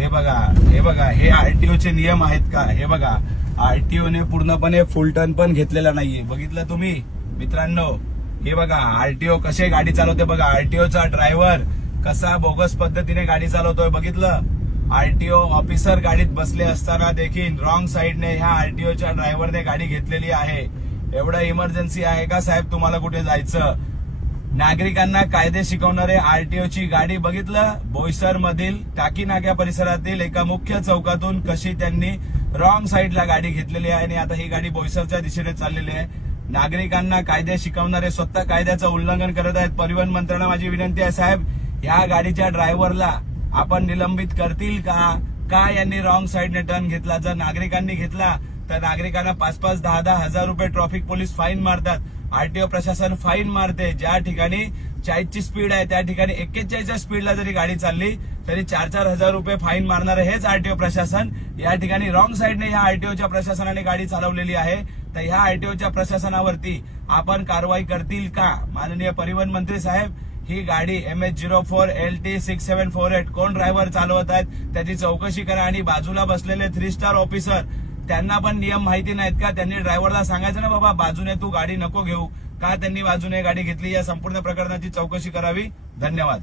हे बघा हे आरटीओचे नियम आहेत का? हे बघा, आरटीओने पूर्णपणे फुल टर्न पण घेतलेला नाहीये. बघितलं तुम्ही मित्रांनो? हे बघा आरटीओ कसे गाडी चालवते बघा. आरटीओचा ड्रायव्हर कसा बोगस पद्धतीने गाडी चालवतोय बघितलं. आरटीओ ऑफिसर गाडीत बसले असताना देखील रॉंग साईडने ह्या आरटीओच्या ड्रायव्हरने गाडी घेतलेली आहे. एवढं इमर्जन्सी आहे का साहेब तुम्हाला कुठे जायचं? नागरिकांना कायदे शिकवणारे आरटीओची गाडी बघितलं. बोईसर मधील टाकी नाक्या परिसरातील एका मुख्य चौकातून कशी त्यांनी रॉंग साईडला गाडी घेतलेली आहे आणि आता ही गाडी बोईसरच्या दिशेने चाललेली आहे. नागरिकांना कायदे शिकवणारे स्वतः कायद्याचं उल्लंघन करत आहेत. परिवहन मंत्र्यांना माझी विनंती आहे साहेब, या गाडीच्या ड्रायव्हरला आपण निलंबित करतील का यांनी रॉंग साईडने टर्न घेतला? जर नागरिकांनी घेतला तर नागरिकांना 5-5, 10-10 हजार रुपये ट्रॅफिक पोलीस फाईन मारतात. आरटीओ प्रशासन फाईन मारते. ज्या ठिकाणी 40ची स्पीड आहे त्या ठिकाणी 41च्या स्पीडला जरी गाडी चालली तरी 4-4 हजार रुपये फाईन मारणारे हेच आरटीओ प्रशासन. या ठिकाणी रॉंग साईडने ह्या आरटीओच्या प्रशासनाने गाडी चालवलेली आहे. तर ह्या आरटीओच्या प्रशासनावरती आपण कारवाई करतील का? माननीय परिवहन मंत्री साहेब, ही गाडी MH04 LT 6748 कोण ड्रायव्हर चालवत आहेत त्याची चौकशी करा. आणि बाजूला बसलेले 3 स्टार ऑफिसर, त्यांना पण नियम माहिती नाहीत का? त्यांनी ड्रायव्हरला सांगायचं ना बाबा बाजूने तू गाडी नको घेऊ. का त्यांनी बाजूने गाडी घेतली? या संपूर्ण प्रकरणाची चौकशी करावी. धन्यवाद.